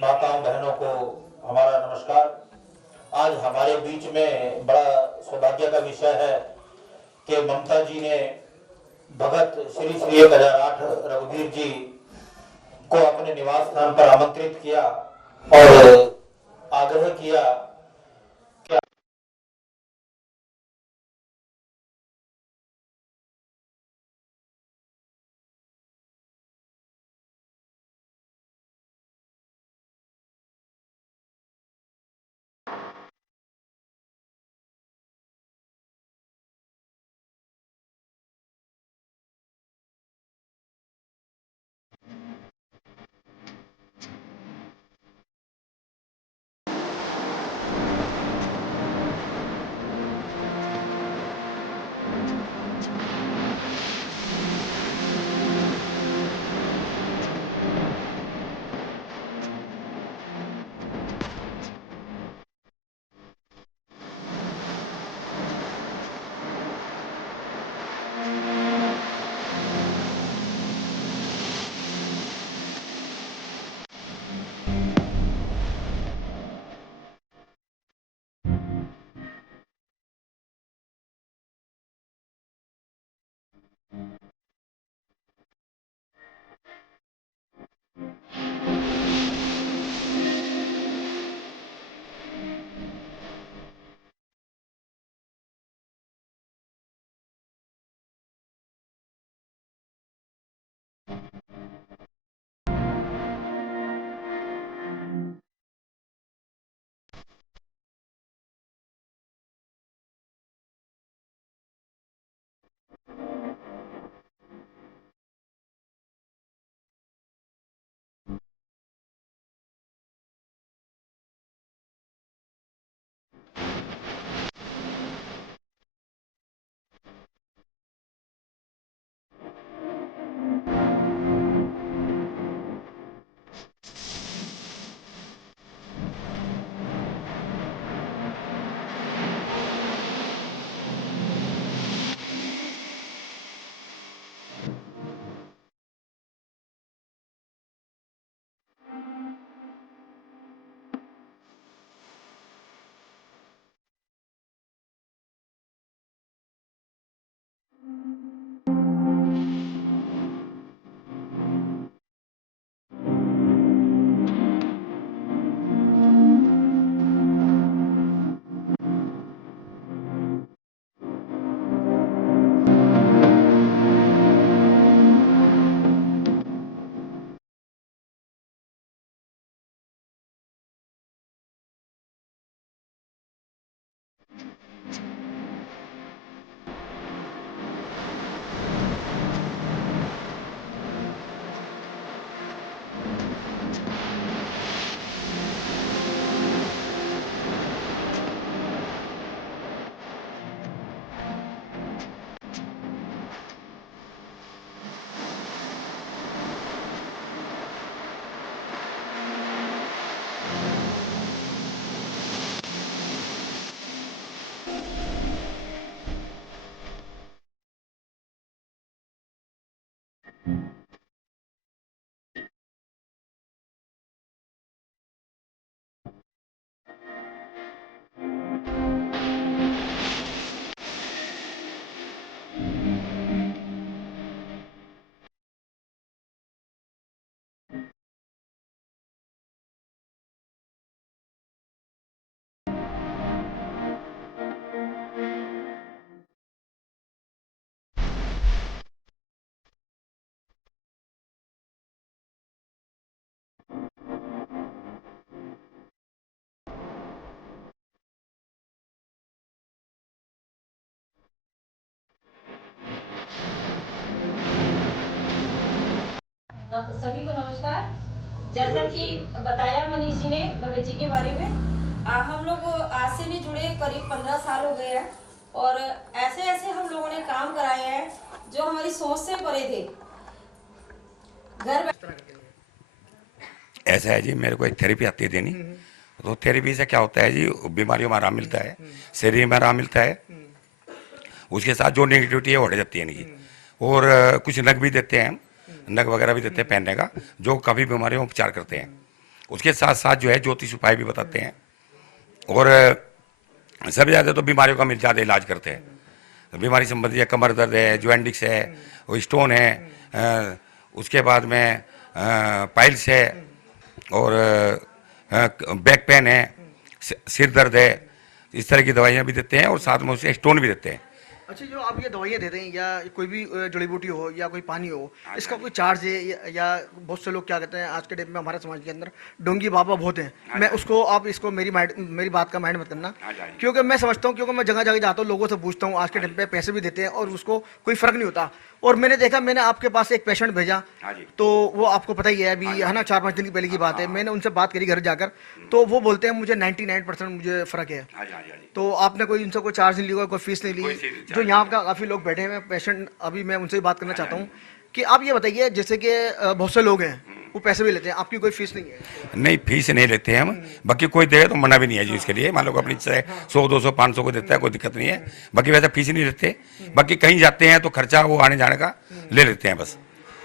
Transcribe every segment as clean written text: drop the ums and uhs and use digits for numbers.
माताओं बहनों को हमारा नमस्कार। आज हमारे बीच में बड़ा सौभाग्य का विषय है कि ममता जी ने भगत श्री श्री 1008 रघुवीर जी को अपने निवास स्थान पर आमंत्रित किया और आग्रह किया कि सभी को नमस्कार। जैसा कि बताया मनीष जी ने भगत जी के बारे में, हम लोग आज से भी जुड़े करीब 15 साल हो गए हैं और ऐसे ऐसे हम लोगों ने काम कराए हैं जो हमारी सोच से परे थे। घर ऐसा है जी, मेरे को एक थेरेपी आती है देनी। तो थेरेपी से क्या होता है जी, बीमारियों में आराम मिलता है, शरीर में आराम मिलता है, उसके साथ जो नेगेटिविटी है वो हट जाती है इनकी। और कुछ नग भी देते हैं हम, नग वगैरह भी देते हैं पहनने का, जो काफ़ी बीमारियों में उपचार करते हैं। उसके साथ साथ जो है ज्योतिष उपाय भी बताते हैं। और सबसे ज़्यादा तो बीमारियों का हम ज़्यादा इलाज करते हैं। बीमारी संबंधी है, कमर दर्द है, ज्वाइंटिक्स है, वो स्टोन है, उसके बाद में पाइल्स है, और बैक पेन है, सिर दर्द है, इस तरह की दवाइयाँ भी देते हैं और साथ में उसे स्टोन भी देते हैं। अच्छा, जो आप ये दवाइयाँ देते हैं या कोई भी जड़ी बूटी हो या कोई पानी हो, इसका कोई चार्ज है या बहुत से लोग क्या कहते हैं आज के टाइम में हमारे समाज के अंदर डोंगी बाबा बहुत हैं। मैं उसको, आप इसको मेरी बात का माइंड मत करना, क्योंकि मैं समझता हूँ, क्योंकि मैं जगह जगह जाता हूँ, लोगों से पूछता हूँ, आज के टाइम पे पैसे भी देते हैं और उसको कोई फर्क नहीं होता। और मैंने देखा, मैंने आपके पास एक पेशेंट भेजा, तो वो आपको पता ही है अभी, है ना, 4-5 दिन की पहले की बात है। मैंने उनसे बात करी घर जाकर, तो वो बोलते हैं मुझे 99% मुझे फ़र्क है। तो आपने कोई उनसे कोई चार्ज नहीं लिया, कोई फीस नहीं ली? जो यहाँ का काफ़ी लोग बैठे हैं पेशेंट, अभी मैं उनसे ही बात करना चाहता हूँ कि आप ये बताइए, जैसे कि बहुत से लोग हैं वो पैसे भी लेते हैं, आपकी कोई फीस नहीं है? नहीं, फीस नहीं लेते हैं हम, बाकी कोई देगा तो मना भी नहीं है जी इसके लिए। मान लो अपनी से 100, 200, 500 को देता है, कोई दिक्कत नहीं है, बाकी वैसे फीस नहीं लेते। बाकी कहीं जाते हैं तो खर्चा वो आने जाने का ले लेते हैं बस।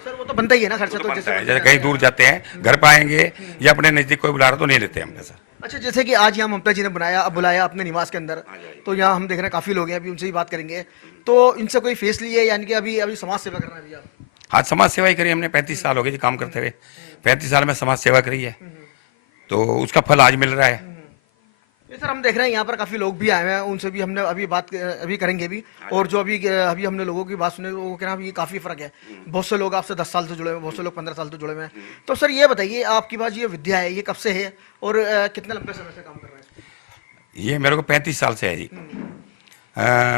सर वो तो बनता ही है ना खर्चा, तो जैसे कहीं दूर जाते हैं, घर पाएंगे या अपने नज़दीक कोई बुला रहा तो नहीं लेते हम पैसा। अच्छा, जैसे कि आज यहाँ ममता जी ने बुलाया अपने निवास के अंदर, तो यहाँ हम देख रहे हैं काफ़ी लोग हैं, अभी उनसे ही बात करेंगे। तो इनसे कोई फीस ली है, यानी कि अभी समाज सेवा करना है? अभी आप आज समाज सेवा ही करी हमने, 35 साल हो गए जी काम करते हुए। 35 साल में समाज सेवा करी है, तो उसका फल आज मिल रहा है। ये सर, हम देख रहे हैं यहाँ पर काफ़ी लोग भी आए हुए हैं, उनसे भी हमने अभी करेंगे भी। और जो अभी हमने लोगों की बात सुनी, वो कह रहा है ये काफ़ी फ़र्क है। बहुत से लोग आपसे 10 साल से जुड़े हुए हैं, बहुत से लोग 15 साल से जुड़े हुए हैं। तो सर ये बताइए, आपके पास ये विद्या है, ये कब से है और कितने लंबे समय से काम कर रहे हैं? ये मेरे को 35 साल से है जी।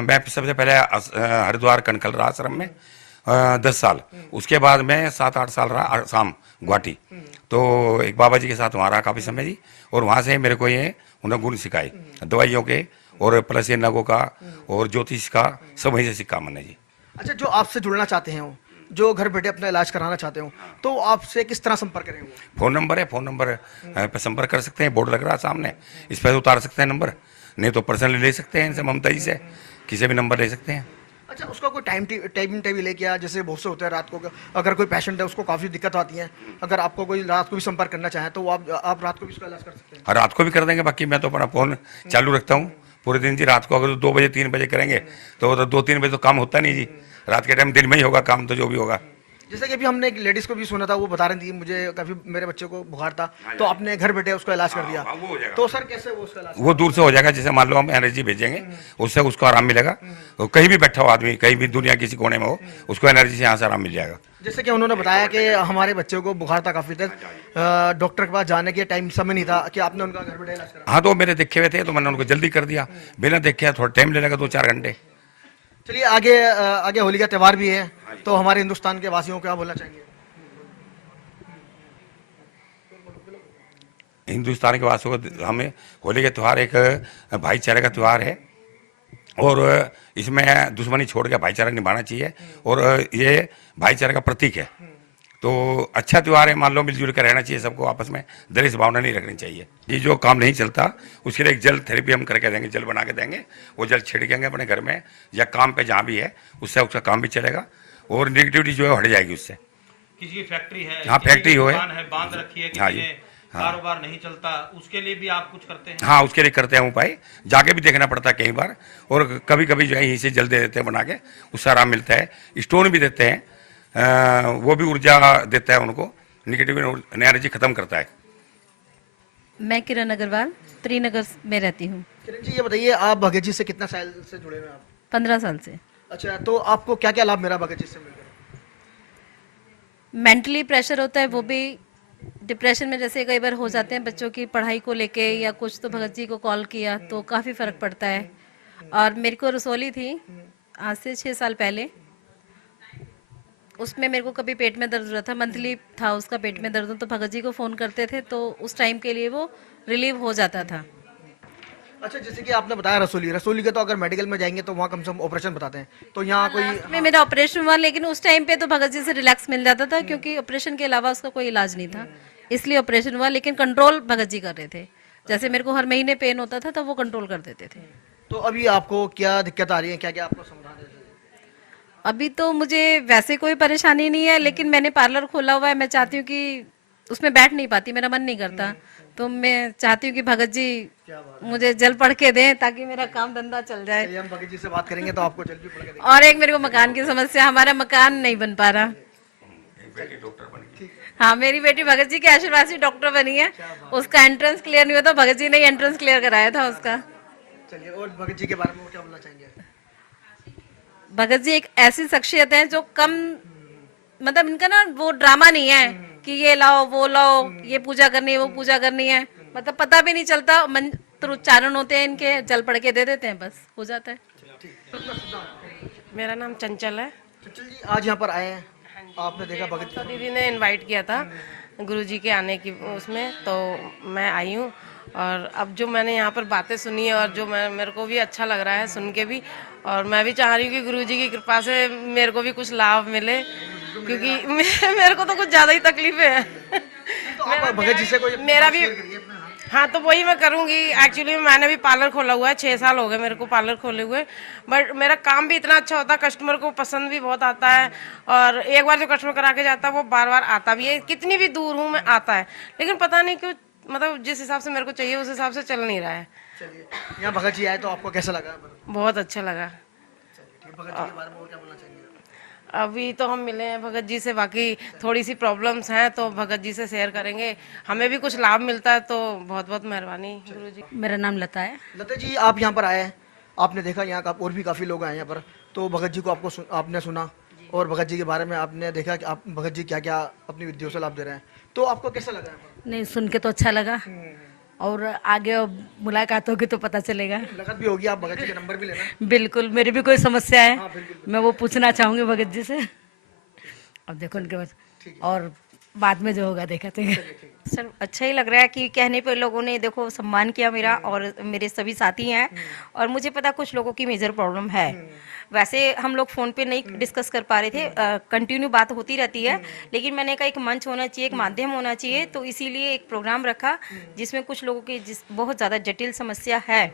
मैं सबसे पहले हरिद्वार कनकल आश्रम में 10 साल, उसके बाद मैं 7-8 साल रहा आसाम गुवाहाटी। तो एक बाबा जी के साथ वहाँ रहा काफ़ी समय जी, और वहाँ से मेरे को ये उन्हें गुण सिखाए दवाइयों के, और प्लस ये नगों का और ज्योतिष का, सब वहीं से सीखा मैंने जी। अच्छा, जो आपसे जुड़ना चाहते हैं, वो जो घर बैठे अपना इलाज कराना चाहते हो, तो आपसे किस तरह संपर्क करें? वो फ़ोन नंबर है, फ़ोन नंबर पर संपर्क कर सकते हैं, बोर्ड लग रहा है सामने, इस पर उतार सकते हैं नंबर, नहीं तो पर्सनली ले सकते हैं इनसे, ममता जी से किसी भी नंबर ले सकते हैं। अच्छा, उसका कोई टाइम टेबल है क्या? जैसे बहुत से होता है रात को, अगर कोई पेशेंट है उसको काफ़ी दिक्कत आती है, अगर आपको कोई रात को भी संपर्क करना चाहे तो आप रात को भी उसका इलाज कर सकते हैं? और रात को भी कर देंगे, बाकी मैं तो अपना फ़ोन चालू रखता हूँ पूरे दिन जी। रात को अगर 2 बजे 3 बजे करेंगे तो 2-3 बजे तो काम होता नहीं जी, रात के टाइम दिन में ही होगा काम, तो जो भी होगा। जैसे कि अभी हमने एक लेडीज़ को भी सुना था, वो बता रही थी मुझे काफ़ी, मेरे बच्चे को बुखार था, तो आपने घर बैठे उसका इलाज कर दिया। वो हो जाएगा। तो सर कैसे वो उसका इलाज? वो दूर से हो जाएगा, जैसे मान लो हम एनर्जी भेजेंगे, उससे उसको आराम मिलेगा। वो कहीं भी बैठा हो आदमी, कहीं भी दुनिया किसी कोने में हो, उसको एनर्जी से यहाँ से आराम मिल जाएगा। जैसे कि उन्होंने बताया कि हमारे बच्चे को बुखार था काफ़ी तक, डॉक्टर के पास जाने के टाइम समय नहीं था, कि आपने उनका घर बैठे इलाज करा? हाँ, तो मेरे देखे हुए थे तो मैंने उनको जल्दी कर दिया, बिना देखे थोड़ा टाइम ले लेगा 2-4 घंटे। चलिए, आगे होली का त्यौहार भी है, तो हमारे हिंदुस्तान के वासियों को क्या बोलना चाहेंगे? हिंदुस्तान के वासियों को हमें होली का त्यौहार एक भाईचारे का त्यौहार है, और इसमें दुश्मनी छोड़ के भाईचारा निभाना चाहिए, और ये भाईचारे का प्रतीक है। तो अच्छा त्यौहार है, मान लो मिलजुल कर रहना चाहिए सबको, आपस में द्वेष भावना नहीं रखनी चाहिए। ये जो काम नहीं चलता उसके लिए एक जल थेरेपी हम करके देंगे, जल बना के देंगे, वो जल छिड़केंगे अपने घर में या काम पे जहाँ भी है, उससे उसका काम भी चलेगा और नेगेटिविटी जो है हट जाएगी उससे। किसी की फैक्ट्री है, हाँ, किसी की फैक्ट्री हो है। दुकान है, बांध रखी है, हाँ किसी जी, ने कारोबार नहीं चलता, उसके लिए भी आप कुछ करते हैं? हाँ, उसके लिए करते हैं उपाय, जाके भी देखना पड़ता है कई बार, और कभी कभी जो है यहीं से जल दे देते हैं बना के, उससे आराम मिलता है। स्टोन भी देते हैं, वो भी ऊर्जा देता है उनको, निगेटिव एनर्जी खत्म करता है। मैं किरण अग्रवाल त्रिनगर में रहती हूँ। किरण जी, ये बताइए, आप भगत जी से कितना साल से जुड़े हुए हैं आप? 15 साल से। अच्छा, तो आपको क्या क्या लाभ मिला भगत जी से मिलकर? मेंटली प्रेशर होता है, वो भी डिप्रेशन में जैसे कई बार हो जाते हैं बच्चों की पढ़ाई को लेके या कुछ, तो भगत जी को कॉल किया तो काफ़ी फ़र्क पड़ता है। और मेरे को रसौली थी आज से 6 साल पहले, उसमें मेरे को कभी पेट में दर्द हो रहा था, मंथली था उसका पेट में दर्द, तो भगत जी को फ़ोन करते थे तो उस टाइम के लिए वो रिलीव हो जाता था। अच्छा, जैसे कि आपने बताया रसोली का, तो अगर मेडिकल में जाएंगे तो वहाँ कम से कम ऑपरेशन बताते हैं, तो यहाँ कोई? लास्ट में मेरा ऑपरेशन हुआ, लेकिन उस टाइम पे तो भगत जी से रिलैक्स मिल जाता था, क्योंकि ऑपरेशन के अलावा उसका कोई इलाज नहीं था, इसलिए ऑपरेशन हुआ। लेकिन कंट्रोल भगत जी कर रहे थे, जैसे मेरे को हर महीने पेन होता था तो वो कंट्रोल कर देते थे। तो अभी आपको क्या दिक्कत आ रही है, क्या क्या आपको समाधान है? अभी तो मुझे वैसे कोई परेशानी नहीं है, लेकिन मैंने पार्लर खोला हुआ है, मैं चाहती हूँ कि उसमें बैठ नहीं पाती, मेरा मन नहीं करता। तो मैं चाहती हूँ कि भगत जी मुझे जल पढ़ के दें ताकि मेरा काम धंधा चल जाए। चलिए हम भगत जी से बात करेंगे तो आपको जल्दी पढ़ के देंगे। और एक मेरे को मकान की समस्या, हमारा मकान नहीं बन पा रहा। हाँ, मेरी बेटी भगत जी के आशीर्वाद से डॉक्टर बनी है। उसका एंट्रेंस क्लियर नहीं हुआ था, भगत जी ने एंट्रेंस क्लियर कराया था उसका। चलिए और भगत जी के बारे में क्या बोलना चाहेंगे? भगत जी एक ऐसी शख्सियत है जो कम, मतलब इनका ना वो ड्रामा नहीं है कि ये लाओ वो लाओ, ये पूजा करनी है वो पूजा करनी है, मतलब पता भी नहीं चलता, मंत्र उच्चारण होते हैं इनके, जल पढ़ के दे देते हैं, बस हो जाता है। मेरा नाम चंचल है। चंचल जी आज यहाँ पर आए हैं, आपने देखा भगत तो दीदी ने इनवाइट किया था गुरुजी के आने की उसमें, तो मैं आई हूँ। और अब जो मैंने यहाँ पर बातें सुनी है और जो मेरे को भी अच्छा लग रहा है सुन के भी, और मैं भी चाह रही हूँ कि गुरुजी की कृपा से मेरे को भी कुछ लाभ मिले, क्योंकि मेरे को तो कुछ ज़्यादा ही तकलीफें हैं। तो आप भगत जी से कोई मेरा भी, हाँ तो वही मैं करूँगी। एक्चुअली मैंने भी पार्लर खोला हुआ है, 6 साल हो गए मेरे को पार्लर खोले हुए, बट मेरा काम भी इतना अच्छा होता है, कस्टमर को पसंद भी बहुत आता है, और एक बार जो कस्टमर करा के जाता है वो बार बार आता भी है, कितनी भी दूर हूँ मैं आता है, लेकिन पता नहीं क्यों, मतलब जिस हिसाब से मेरे को चाहिए उस हिसाब से चल नहीं रहा है। चलिए यहाँ भगत जी आए तो आपको कैसा लगा? बहुत अच्छा लगा। भगत जी के बारे में और क्या बोलना चाहेंगे? अभी तो हम मिले हैं भगत जी से, बाकी थोड़ी सी प्रॉब्लम्स हैं तो भगत जी से शेयर करेंगे, हमें भी कुछ लाभ मिलता है तो बहुत बहुत मेहरबानी गुरु जी। मेरा नाम लता है। लता जी आप यहाँ पर आए हैं, आपने देखा यहाँ का और भी काफ़ी लोग आए यहाँ पर, तो भगत जी को आपने सुना और भगत जी के बारे में आपने देखा कि आप भगत जी क्या क्या अपनी विद्याओं से लाभ दे रहे हैं, तो आपको कैसा लगा यहाँ पर? नहीं, सुन के तो अच्छा लगा, और आगे मुलाकात होगी तो पता चलेगा। मुलाकात भी होगी, आप भगत जी का नंबर भी लेना। बिल्कुल, मेरी भी कोई समस्या है, मैं वो पूछना चाहूंगी भगत जी से। अब देखो उनके बाद, और बाद में जो होगा देखते हैं। सर अच्छा ही लग रहा है कि कहने पे लोगों ने देखो सम्मान किया मेरा, और मेरे सभी साथी हैं, और मुझे पता कुछ लोगों की मेजर प्रॉब्लम है। वैसे हम लोग फ़ोन पे नहीं डिस्कस कर पा रहे थे, कंटिन्यू बात होती रहती है, लेकिन मैंने कहा एक मंच होना चाहिए, एक माध्यम होना चाहिए, तो इसीलिए एक प्रोग्राम रखा जिसमें कुछ लोगों की जिस बहुत ज़्यादा जटिल समस्या है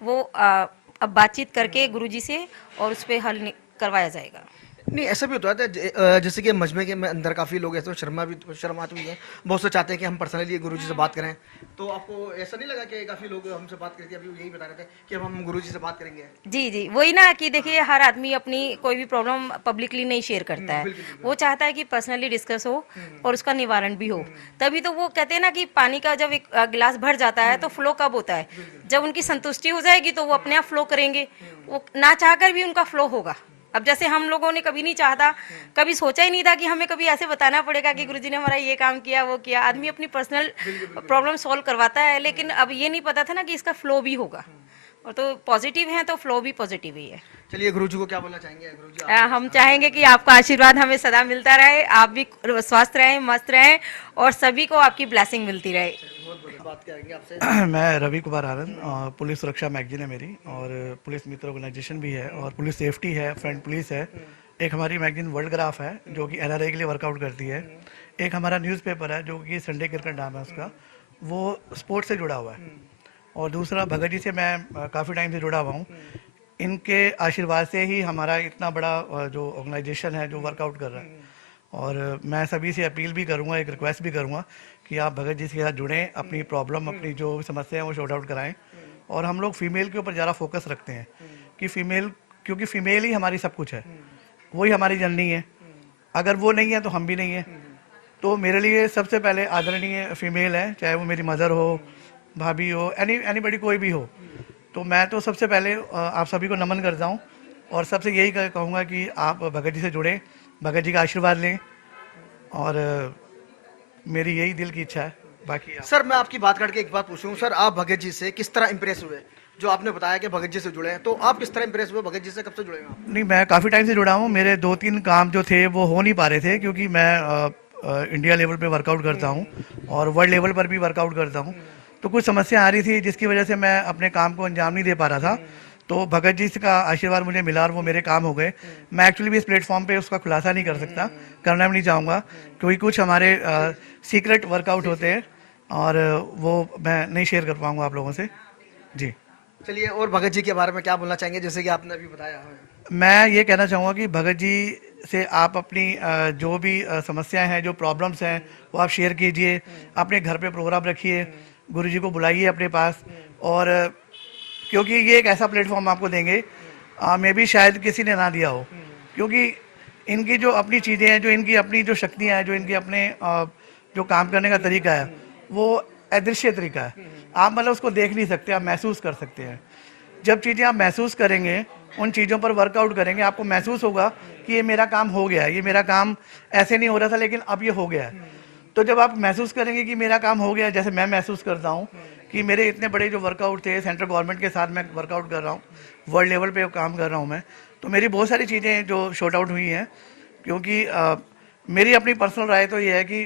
वो अब बातचीत करके गुरुजी से और उस पर हल करवाया जाएगा। नहीं ऐसा भी होता है जैसे कि मजमे के में अंदर काफ़ी लोग ऐसे शर्माते भी हैं, बहुत से चाहते हैं कि हम पर्सनली गुरुजी से बात करें, तो आपको ऐसा नहीं लगा कि काफ़ी लोग हमसे बात करके अभी यही बता रहे थे कि अब हम गुरुजी से बात करेंगे? जी जी, वही ना कि देखिए हर आदमी अपनी कोई भी प्रॉब्लम पब्लिकली नहीं शेयर करता है, वो चाहता है कि पर्सनली डिस्कस हो और उसका निवारण भी हो। तभी तो वो कहते हैं ना कि पानी का जब एक गिलास भर जाता है तो फ्लो कब होता है, जब उनकी संतुष्टि हो जाएगी तो वो अपने आप फ्लो करेंगे, वो ना चाहकर भी उनका फ्लो होगा। अब जैसे हम लोगों ने कभी नहीं चाहता, कभी सोचा ही नहीं था कि हमें कभी ऐसे बताना पड़ेगा कि गुरुजी ने हमारा ये काम किया वो किया। आदमी अपनी पर्सनल प्रॉब्लम सॉल्व करवाता है, लेकिन अब ये नहीं पता था ना कि इसका फ्लो भी होगा, और तो पॉजिटिव है तो फ्लो भी पॉजिटिव ही है। चलिए गुरुजी को क्या बोलना चाहेंगे? गुरुजी हम चाहेंगे कि आपका आशीर्वाद हमें सदा मिलता रहे, आप भी स्वस्थ रहें, मस्त रहें, और सभी को आपकी ब्लेसिंग मिलती रहे। बात करेंगे आपसे। मैं रवि कुमार आनंद, पुलिस सुरक्षा मैगजीन है मेरी, और पुलिस मित्र ऑर्गेनाइजेशन भी है, और पुलिस सेफ्टी है, फ्रंट पुलिस है। एक हमारी मैगजीन वर्ल्ड ग्राफ है जो कि एनआरआई के लिए वर्कआउट करती है। एक हमारा न्यूज़पेपर है जो कि संडे क्रिकेट नाम है उसका, वो स्पोर्ट्स से जुड़ा हुआ है। और दूसरा भगत जी से मैं काफ़ी टाइम से जुड़ा हुआ हूँ, इनके आशीर्वाद से ही हमारा इतना बड़ा जो ऑर्गेनाइजेशन है जो वर्कआउट कर रहा है। और मैं सभी से अपील भी करूँगा, एक रिक्वेस्ट भी करूँगा कि आप भगत जी के साथ जुड़ें, अपनी प्रॉब्लम, अपनी जो समस्या है वो शॉर्ट आउट कराएं। और हम लोग फीमेल के ऊपर ज़्यादा फोकस रखते हैं कि फीमेल, क्योंकि फीमेल ही हमारी सब कुछ है, वही हमारी जननी है, अगर वो नहीं है तो हम भी नहीं है। तो मेरे लिए सबसे पहले आदरणीय फीमेल है, चाहे वो मेरी मदर हो, भाभी हो, एनीबडी कोई भी हो। तो मैं तो सबसे पहले आप सभी को नमन करता हूँ, और सबसे यही कहूँगा कि आप भगत जी से जुड़ें, भगत जी का आशीर्वाद लें, और मेरी यही दिल की इच्छा है। बाकी सर मैं आपकी बात करके एक बात पूछूं, सर आप भगत जी से किस तरह इंप्रेस हुए? जो आपने बताया कि भगत जी से जुड़े हैं, तो आप किस तरह इंप्रेस हुए भगत जी से? कब से जुड़े हैं आप? नहीं, मैं काफ़ी टाइम से जुड़ा हूँ। मेरे 2-3 काम जो थे वो हो नहीं पा रहे थे, क्योंकि मैं इंडिया लेवल पे वर्कआउट करता हूँ और वर्ल्ड लेवल पर भी वर्कआउट करता हूँ। तो कुछ समस्या आ रही थी जिसकी वजह से मैं अपने काम को अंजाम नहीं दे पा रहा था। तो भगत जी का आशीर्वाद मुझे मिला और वो मेरे काम हो गए। मैं एक्चुअली भी इस प्लेटफॉर्म पे उसका खुलासा नहीं कर सकता, करना भी नहीं चाहूँगा, क्योंकि कुछ हमारे सीक्रेट वर्कआउट होते हैं और वो मैं नहीं शेयर कर पाऊँगा आप लोगों से। जी चलिए और भगत जी के बारे में क्या बोलना चाहेंगे, जैसे कि आपने अभी बताया? मैं ये कहना चाहूँगा कि भगत जी से आप अपनी जो भी समस्याएं हैं, जो प्रॉब्लम्स हैं, वो आप शेयर कीजिए। अपने घर पे प्रोग्राम रखिए, गुरु जी को बुलाइए अपने पास। और क्योंकि ये एक ऐसा प्लेटफॉर्म आपको देंगे मे भी शायद किसी ने ना दिया हो, क्योंकि इनकी जो अपनी चीज़ें हैं, जो इनकी अपनी जो शक्तियाँ हैं, जो इनके अपने जो काम करने का तरीका है, वो अदृश्य तरीका है। आप मतलब उसको देख नहीं सकते, आप महसूस कर सकते हैं। जब चीज़ें आप महसूस करेंगे, उन चीज़ों पर वर्कआउट करेंगे, आपको महसूस होगा कि ये मेरा काम हो गया है, ये मेरा काम ऐसे नहीं हो रहा था लेकिन अब ये हो गया है। तो जब आप महसूस करेंगे कि मेरा काम हो गया है, जैसे मैं महसूस करता हूँ कि मेरे इतने बड़े जो वर्कआउट थे, सेंट्रल गवर्नमेंट के साथ मैं वर्कआउट कर रहा हूँ, वर्ल्ड लेवल पे काम कर रहा हूँ मैं, तो मेरी बहुत सारी चीज़ें जो शॉर्ट आउट हुई हैं। क्योंकि मेरी अपनी पर्सनल राय तो ये है कि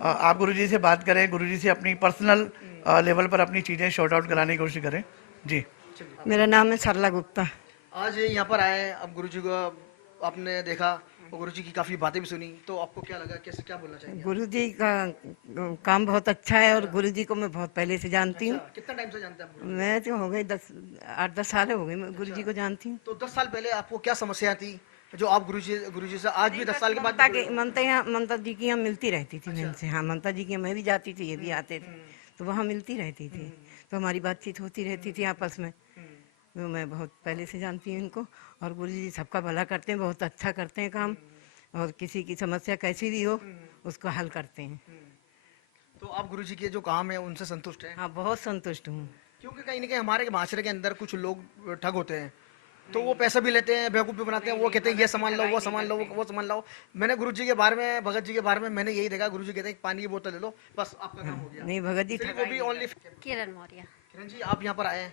आप गुरुजी से बात करें, गुरुजी से अपनी पर्सनल लेवल पर अपनी चीज़ें शॉर्ट आउट कराने की कोशिश करें। जी, मेरा नाम है सरला गुप्ता। आज यहाँ पर आए, अब गुरुजी को आपने देखा और गुरुजी की काफ़ी बातें भी सुनी, तो आपको क्या लगा, कैसे, क्या बोलना चाहेंगे? गुरुजी का काम बहुत अच्छा है और गुरुजी को मैं बहुत पहले से जानती हूँ। कितना टाइम से जानते हैं आप गुरुजी? मैं तो हो गई 8-10 साल हो गए मैं गुरुजी को जानती हूँ। तो 10 साल पहले आपको क्या समस्या थी जो आप गुरुजी से आज भी 10 साल के बाद ममता जी की यहाँ मिलती रहती थी मैं इनसे। हाँ, ममता जी की मैं भी जाती थी, ये भी आते थे, तो वहाँ मिलती रहती थी, तो हमारी बातचीत होती रहती थी आपस में। तो मैं बहुत पहले से जानती हूँ इनको। और गुरुजी सबका भला करते हैं, बहुत अच्छा करते हैं काम, और किसी की समस्या कैसी भी हो उसको हल करते हैं। तो आप गुरुजी के जो काम है उनसे संतुष्ट हैं? हाँ, बहुत संतुष्ट हूँ। क्योंकि कहीं ना कहीं हमारे माशरे के अंदर कुछ लोग ठग होते हैं, तो वो पैसा भी लेते हैं, बेवकूफ़ भी बनाते हैं। वो कहते हैं ये सामान लो, वो सामान लो, वो सामान लाओ। मैंने गुरुजी के बारे में, भगत जी के बारे में मैंने यही देखा, गुरुजी कहते हैं पानी की बोतल ले लो, बस आपका काम हो गया। नहीं, भगत जी सिर्फ वो भी ओनली। किरण मौर्य। किरण जी, आप यहाँ पर आए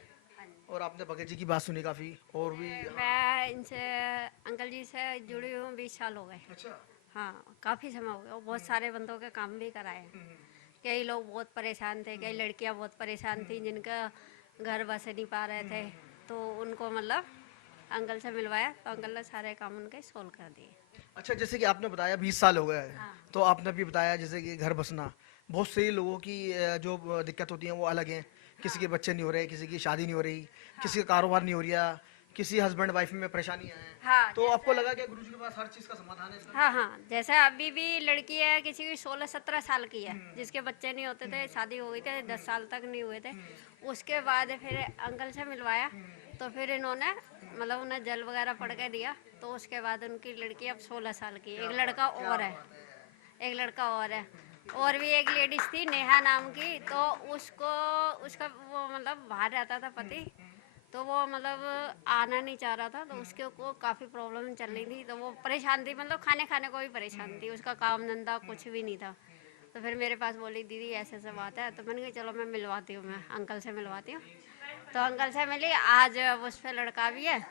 और आपने भगत जी की बात सुनी काफ़ी, और भी। मैं इनसे अंकल जी से जुड़ी हूँ 20 साल हो गए। अच्छा। हाँ, काफ़ी समय हो गया। और बहुत सारे बंदों के काम भी कराए। कई लोग बहुत परेशान थे, कई लड़कियां बहुत परेशान थी जिनका घर बस नहीं पा रहे थे, तो उनको मतलब अंकल से मिलवाया, तो अंकल ने सारे काम उनके सोल्व कर दिए। अच्छा, जैसे कि आपने बताया 20 साल हो गए, तो आपने भी बताया जैसे कि घर बसना, बहुत से लोगों की जो दिक्कत होती है वो अलग है। किसी के बच्चे नहीं हो रहे, किसी की शादी नहीं हो रही, किसी का कारोबार नहीं हो रहा, किसी हस्बैंड वाइफ में परेशानियां हैं। हाँ, तो आपको लगा कि गुरुजी के पास हर चीज़ का समाधान है इसका? हाँ हाँ, जैसे अभी भी लड़की है, किसी की 16-17 साल की है, जिसके बच्चे नहीं होते थे, शादी हो गई थी, 10 साल तक नहीं हुए थे। उसके बाद फिर अंकल से मिलवाया, तो फिर इन्होंने मतलब उन्हें जल वगैरह पढ़ के दिया, तो उसके बाद उनकी लड़की अब 16 साल की। एक लड़का और है, एक लड़का और है। और भी एक लेडीज थी नेहा नाम की, तो उसका वो मतलब बाहर रहता था पति, तो वो मतलब आना नहीं चाह रहा था, तो उसके को काफ़ी प्रॉब्लम चल रही थी, तो वो परेशान थी, मतलब खाने को भी परेशान थी, उसका काम धंधा कुछ भी नहीं था। तो फिर मेरे पास बोली दीदी ऐसे ऐसे बात है, तो मैंने कहा चलो मैं मिलवाती हूँ, मैं अंकल से मिलवाती हूँ। तो अंकल से मिली, आज उस पर लड़का भी है,